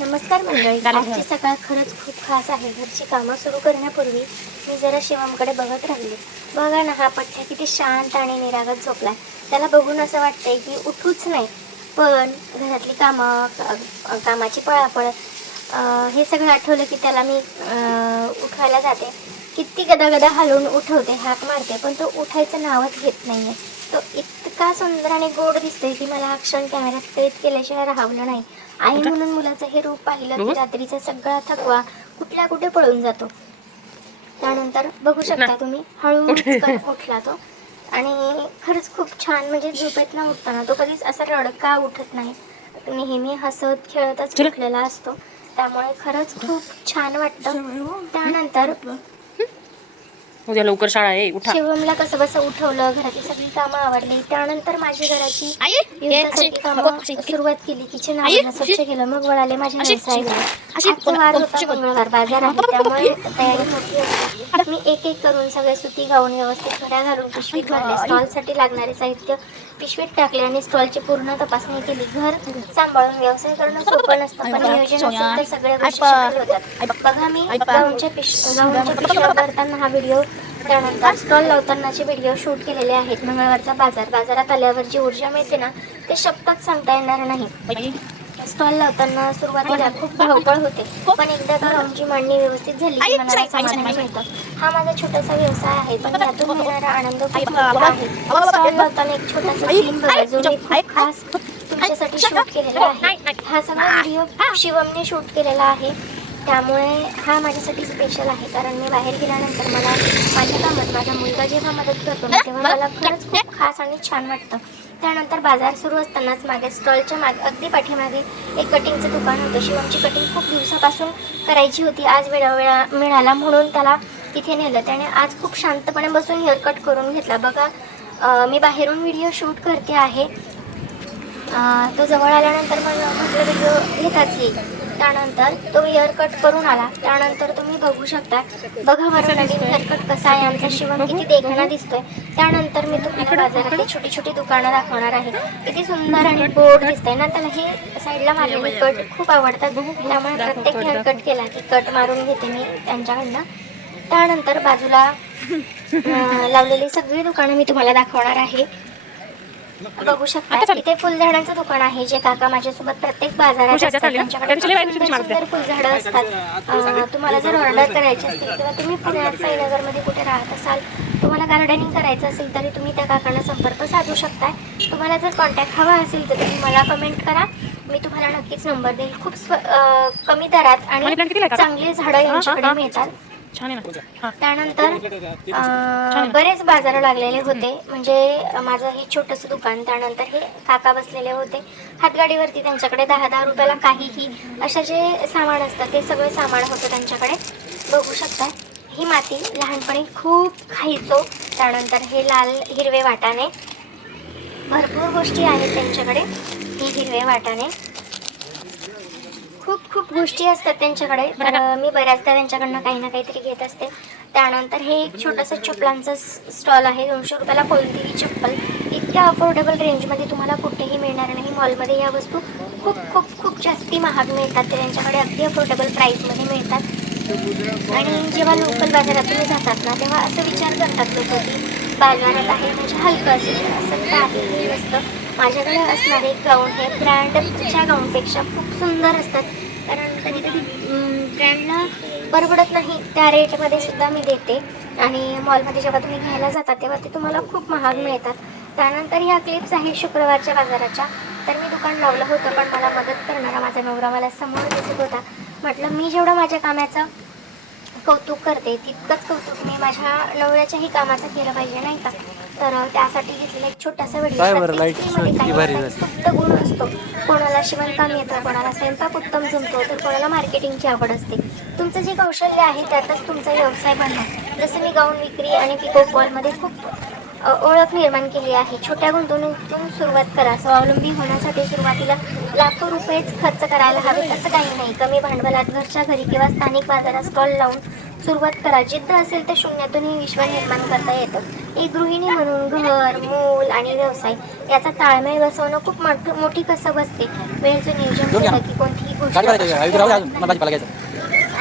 नमस्कार मंडळी. आजची सकाळ खरंच खूप खास आहे. घरची कामं सुरू करण्यापूर्वी मी जरा शिवमकडे बघत राहिले. बघा ना, हा पठ्ठ्या किती शांत आणि निरागस झोपलाय. त्याला बघून असं वाटतंय की उठूच नाही, पण घरातली कामं, कामाची पळापळ, हे सगळं आठवलं की त्याला मी उठवायला जाते. किती गदागदा हलवून उठवते, हाक मारते, पण तो उठायचं नावच घेत नाहीये. तो इतका सुंदर आणि गोड दिसतोय की मला हा क्षण कॅमेऱ्यात कैद केल्याशिवाय राहावलं नाही. आई म्हणून मुलाचं हे रूप पाहिलं की रात्रीचा सगळा थकवा कुठल्या कुठे पळून जातो. त्यानंतर बघू शकता तुम्ही, हळूच उठला तो. आणि खरंच खूप छान, म्हणजे झोपेतनं उठताना तो कधीच असा रडका उठत नाही. नेहमी हसत खेळतच उठलेला असतो. त्यामुळे खरंच खूप छान वाटतं. त्यानंतर उद्या लवकर शाळा आहे, उठा. शिवमला कसं बसं उठवलं, घरातली सगळी कामं आवडली. त्यानंतर माझी घराची युद्धासारखी कामं सुरुवात केली. किचन आवडलं, स्वच्छ केलं, मग वळाले माझ्या व्यवसायाकडे. आजचा वार होता मंगळवार, बाजार आहे, त्यामुळे तयारी मोठी असते. मी एक एक करून सगळे सुती गाऊन व्यवस्थित घड्या घालून पिशवीत भरले. स्टॉलसाठी लागणारे साहित्य पिशवीत टाकले आणि स्टॉलची पूर्ण तपासणी केली. घर सांभाळून व्यवसाय करणं सोपं नसतं, पण नियोजन असेल तर सगळ्या गोष्टी शक्य होतात. बघा, मी गाऊनच्या पिशव्या भरताना हा व्हिडिओ, त्यानंतर स्टॉल लावतानाचे व्हिडिओ शूट केलेले आहेत. मंगळवारचा बाजारात आल्यावर जी ऊर्जा मिळते ना, ते शब्दात सांगता येणार नाही. स्टॉल लावताना सुरुवातीला खूप धावपळ होते, पण एकदा का गाऊनची मांडणी व्यवस्थित झाली की मनाला समाधान मिळतं. हा माझा छोटासा व्यवसाय आहे, पण यातून मिळणारा आनंद खूप मोठा आहे. स्टॉल लावताना एक छोटासा सीन बघा, जो मी खूप खास तुमच्यासाठी शूट केलेला आहे. हा सगळा व्हिडिओ शिवमने शूट केलेला आहे, त्यामुळे हा माझ्यासाठी स्पेशल आहे. कारण मी बाहेर गेल्यानंतर मला माझ्या कामात माझा मुलगा जेव्हा मदत करतो ना, तेव्हा मला खरंच खूप खास आणि छान वाटतं. त्यानंतर बाजार सुरू असतानाच मागे स्टॉलच्या अगदी पाठीमागे एक कटिंगचं दुकान होतं. शिवमची कटिंग खूप दिवसापासून करायची होती. आज वेळा मिळाला म्हणून त्याला तिथे नेलं. त्याने आज खूप शांतपणे बसून हेअर कट करून घेतला. बघा, मी बाहेरून व्हिडिओ शूट करते आहे. तो जवळ आल्यानंतर म्हटलं व्हिडिओ घेताच येईल. त्यानंतर तो हेअर कट करून आला. त्यानंतर तुम्ही बघू शकता, बघा बरं नवीन हेअरकट कसा आहे आमचा शिवम, किती देखणा दिसतोय. त्यानंतर मी तुम्हाला बाजारातली छोटी छोटी दुकानं दाखवणार आहे. किती सुंदर आणि गोड दिसतंय ना. त्याला हे साईडला मारलेले कट खूप आवडतात, त्यामुळे प्रत्येक हेअरकट केला की कट मारून घेते मी त्यांच्याकडनं. त्यानंतर बाजूला लावलेली सगळी दुकानं मी तुम्हाला दाखवणार आहे. बघू शकता, इथे फुलझाडांचं दुकान आहे, जे काका माझ्यासोबत प्रत्येक बाजारात असतात. त्यांच्याकडे सुंदर फुलझाडं असतात. तुम्हाला जर ऑर्डर करायची असेल किंवा तुम्ही पुण्यात साईनगरमध्ये कुठे राहत असाल, तुम्हाला गार्डनिंग करायचं असेल तरी तुम्ही त्या काकांना संपर्क साधू शकताय. तुम्हाला जर कॉन्टॅक्ट हवा असेल तर तुम्ही मला कमेंट करा, मी तुम्हाला नक्कीच नंबर देईल. खूप कमी दरात आणि चांगली झाडं यांच्याकडे मिळतात. त्यानंतर बरेच बाजार लागलेले होते, म्हणजे माझं हे छोटंसं दुकान. त्यानंतर हे काका बसलेले होते हातगाडीवरती. त्यांच्याकडे 10-10 रुपयाला काहीही असं जे सामान असतं ते सगळं सामान होतं त्यांच्याकडे. बघू शकता, ही माती लहानपणी खूप खायचो. त्यानंतर हे लाल हिरवे वाटाणे, भरपूर गोष्टी आहेत त्यांच्याकडे. ही हिरवे वाटाणे, खूप खूप गोष्टी असतात त्यांच्याकडे. तर मी बऱ्याचदा त्यांच्याकडनं काही ना काहीतरी घेत असते. त्यानंतर हे एक छोटंसं चप्पलांचं स्टॉल आहे. 200 रुपयाला कोणतीही चप्पल. इतक्या अफोर्डेबल रेंजमध्ये तुम्हाला कुठेही मिळणार नाही. मॉलमध्ये या वस्तू खूप खूप खूप जास्ती महाग मिळतात, ते त्यांच्याकडे अगदी अफोर्डेबल प्राईसमध्ये मिळतात. आणि जेव्हा लोकल बाजारात तुम्ही जातात ना, तेव्हा असं विचार करतात लोक की बाजारात आहे म्हणजे हलकं असेल. असं काहीही नसतं. माझ्याकडे असणारे गाऊन हे ब्रँडच्या गाऊनपेक्षा खूप सुंदर असतात, कारण कधी कधी ब्रँडला परवडत नाही त्या रेटमध्ये सुद्धा मी देते. आणि मॉलमध्ये जेव्हा तुम्ही घ्यायला जाता तेव्हा ते तुम्हाला खूप महाग मिळतात. त्यानंतर ह्या क्लिप्स आहेत शुक्रवारच्या बाजाराच्या. तर मी दुकान लावलं होतं, पण मला मदत करणारा माझा नवरा मला समोर दिसत होता. म्हटलं, मी जेवढं माझ्या कामाचं कौतुक करते तितकंच कौतुक मी माझ्या नवऱ्याच्याही कामाचं केलं पाहिजे, नाही का. तर त्यासाठी घेतलेला एक छोटासा व्हिडिओ. सुप्त गुण असतो. कोणाला शिवणकाम येतं, कोणाला स्वयंपाक उत्तम जमतो, तर कोणाला मार्केटिंगची आवड असते. तुमचं जे कौशल्य आहे त्यातच तुमचा व्यवसाय बनवा. जसं मी गाऊन विक्री आणि पिको फॉलमध्ये खूप ओळख निर्माण केली आहे. छोट्या गुंतवणुकीतून सुरुवात करा. स्वावलंबी होण्यासाठी सुरुवातीला लाखो रुपयेच खर्च करायला हवे असं काही नाही. कमी भांडवलात घरच्या घरी किंवा स्थानिक बाजारात स्टॉल लावून सुरुवात करा. जिद्द असेल तर शून्यातूनही विश्व निर्माण करता येतं. एक गृहिणी म्हणून घर, मूल आणि व्यवसाय याचा ताळमेळ बसवणं खूप मोठी कसब असते. वेळेचं नियोजन केलं की कोणतीही गोष्ट गाडी करायची शक्य राहू होत अजून मला नाही. भाजीपाला घ्यायचं.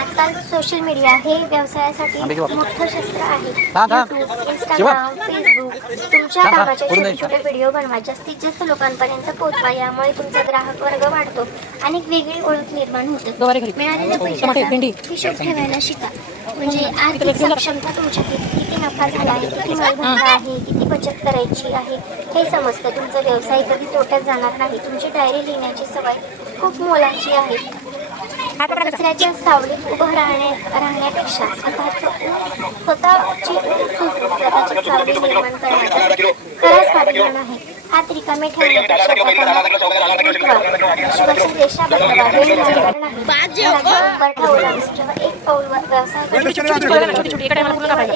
आजकाल सोशल मीडिया हे व्यवसायासाठी आंबे घेऊ आपण. मोठं शस्त्र आहे. थांब. YouTube, Instagram, Facebook तुमच्या थांब. कामाचे करून छोटे द्यायचं. छोटे व्हिडिओ बनवा, जास्तीत जास्त लोकांपर्यंत पोहोचवा. यामुळे तुमचा ग्राहक वर्ग वाढतो आणि एक वेगळी ओळख निर्माण होते. मिळालेल्या पैशाचा हिशोब ठेवायला शिका. म्हणजे आर्थिक सक्षमता तुमच्या किती नफा झाला आहे, किती मालधंदा आहे, किती बचत करायची आहे हे समजतं. तुमचा व्यवसाय कधी तोट्यात जाणार नाही. तुमची डायरी लिहिण्याची सवय खूप मोलाची आहे. कचऱ्याच्या सावलीत उभं राहण्यापेक्षा स्वतःची सावली निर्माण करण्याचा खराच स्वाभिमान आहे. हात रिकामे ठेवण्यापेक्षा विश्वाची रेषा बदलवा. वेळ घालवणार नाही. घराचा उंबरठा ओलांडून जेव्हा एक पाऊल व्यवसाय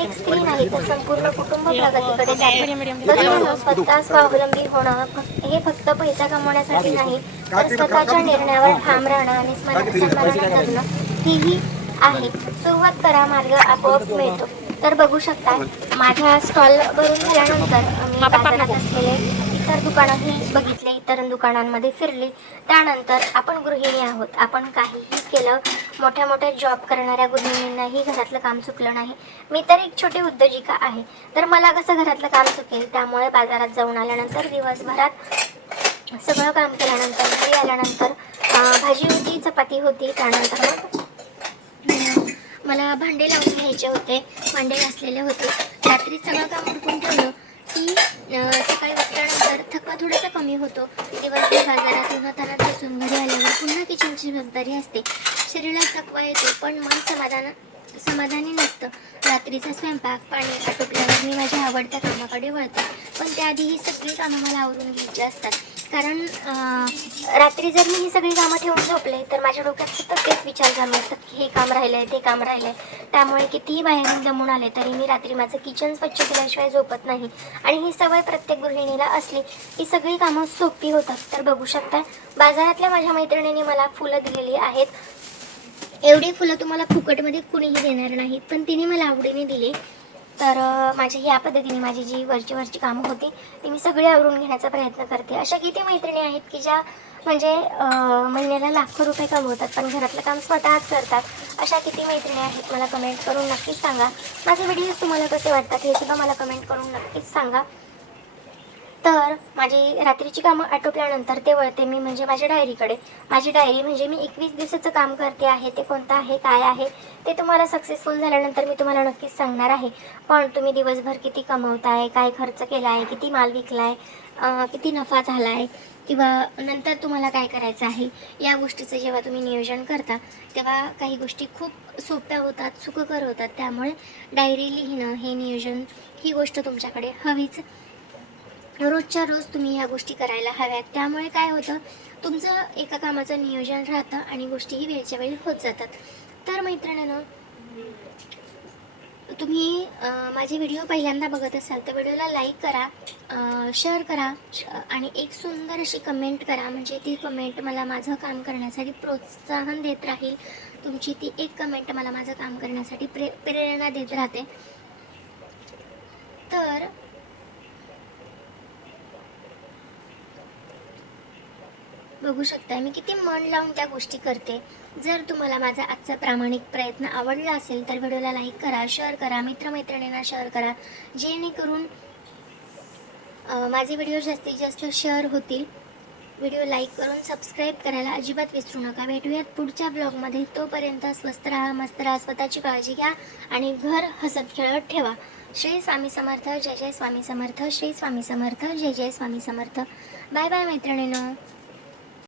एक स्त्री नाही तर संपूर्ण कुटुंब प्रगतीकडे जाते. स्वतः स्वावलंबी होणं हे फक्त पैसा कमवण्यासाठी नाही, तर स्वतःच्या निर्णयावर ठाम राहणं आणि सन्मानाने जगणं हेही आहे. सुरुवात करा, मार्ग आपोआप मिळतो. तर बघू शकता माझ्या स्टॉल भरून झाल्यानंतर मी बाजारात असलेले इतर दुकानंही बघितले, इतर दुकानांमध्ये फिरले. त्यानंतर आपण गृहिणी आहोत, आपण काहीही केलं. मोठ्या मोठ्या जॉब करणाऱ्या गृहिणींनाही घरातलं काम चुकलं नाही. मी तर एक छोटी उद्योजिका आहे, तर मला कसं घरातलं काम चुकेल. त्यामुळे बाजारात जाऊन आल्यानंतर दिवसभरात सगळं काम केल्यानंतर घरी आल्यानंतर भाजी होती, चपाती होती. त्यानंतर मग मला भांडे लावून घ्यायचे होते, भांडे घासलेले होते. रात्री सगळं काम उरकून ठेवलं की सकाळी उठल्यानंतर थकवा थोडासा कमी होतो. दिवसभर बाजारात उन्हातानात बसून घरी आल्यावर पुन्हा किचनची जबाबदारी असते. शरीरात थकवा येतो पण मन समाधानी नसतं. रात्रीचा स्वयंपाक पाणी आटोपल्यावर मी माझ्या आवडत्या कामाकडे वळते. पण त्याआधी ही सगळी कामं मला आवरून घ्यायची असतात. कारण रात्री जर मी ही सगळी कामं ठेवून झोपले तर माझ्या डोक्यात सतत तेच विचार चालू असतात की हे काम राहिलं आहे, ते काम राहिलं आहे. त्यामुळे कितीही बाहेरून दमून आले तरी मी रात्री माझं किचन स्वच्छ केल्याशिवाय झोपत नाही. आणि ही सवय प्रत्येक गृहिणीला असली ही सगळी कामं सोपी होतात. तर बघू शकता बाजारातल्या माझ्या मैत्रिणींनी मला फुलं दिलेली आहेत. एवढी फुलं तुम्हाला फुकटमध्ये कुणीही देणार नाहीत, पण तिने मला आवडीने दिली. तर माझी या पद्धतीने माझी जी वरची कामं होती ती मी सगळी आवरून घेण्याचा प्रयत्न करते. अशा किती मैत्रिणी आहेत की ज्या म्हणजे महिन्याला लाखो रुपये कमवतात पण घरातलं काम स्वतःच करतात. अशा किती मैत्रिणी आहेत मला कमेंट करून नक्कीच सांगा. माझे व्हिडिओज तुम्हाला कसे वाटतात हे सुद्धा मला कमेंट करून नक्कीच सांगा. तर माझी रात्रीची कामं आटोपल्यानंतर ते वळते मी म्हणजे माझ्या डायरीकडे. माझी डायरी म्हणजे मी 21 दिवसाचं काम करते आहे ते कोणतं आहे, काय आहे ते तुम्हाला सक्सेसफुल झाल्यानंतर मी तुम्हाला नक्कीच सांगणार आहे. पण तुम्ही दिवसभर किती कमवताय, काय खर्च केला आहे, किती माल विकला आहे, किती नफा झाला आहे किंवा नंतर तुम्हाला काय करायचं आहे, या गोष्टीचं जेव्हा तुम्ही नियोजन करता तेव्हा काही गोष्टी खूप सोप्या होतात, सुखकर होतात. त्यामुळे डायरी लिहिणं हे नियोजन ही गोष्ट तुमच्याकडे हवीच. रोजच्या रोज तुम्ही ह्या गोष्टी करायला हव्यात. त्यामुळे काय होतं तुमचं एका कामाचं नियोजन राहतं आणि गोष्टीही वेळच्या वेळी होत जातात. तर मैत्रिणींनो तुम्ही माझे व्हिडिओ पहिल्यांदा बघत असाल तर व्हिडिओला लाईक करा, शेअर करा आणि एक सुंदर अशी कमेंट करा. म्हणजे ती कमेंट मला माझं काम करण्यासाठी प्रोत्साहन देत राहील. तुमची ती एक कमेंट मला माझं काम करण्यासाठी प्रेरणा देत राहते. तर बघू शकता मी किती मन लावून त्या गोष्टी करते. जर तुम्हाला माझा आजचा प्रामाणिक प्रयत्न आवडला असेल तर व्हिडिओला लाईक करा, शेअर करा, मित्रमैत्रिणींना शेअर करा, जेणेकरून माझे व्हिडिओ जास्तीत जास्त शेअर होतील. व्हिडिओ लाईक करून सबस्क्राईब करायला अजिबात विसरू नका. भेटूयात पुढच्या ब्लॉगमध्ये. तोपर्यंत स्वस्त राहा, मस्त राहा, स्वतःची काळजी घ्या आणि घर हसत खेळत ठेवा. श्री स्वामी समर्थ. जय जय स्वामी समर्थ. श्री स्वामी समर्थ. जय जय स्वामी समर्थ. बाय बाय मैत्रिणींनो.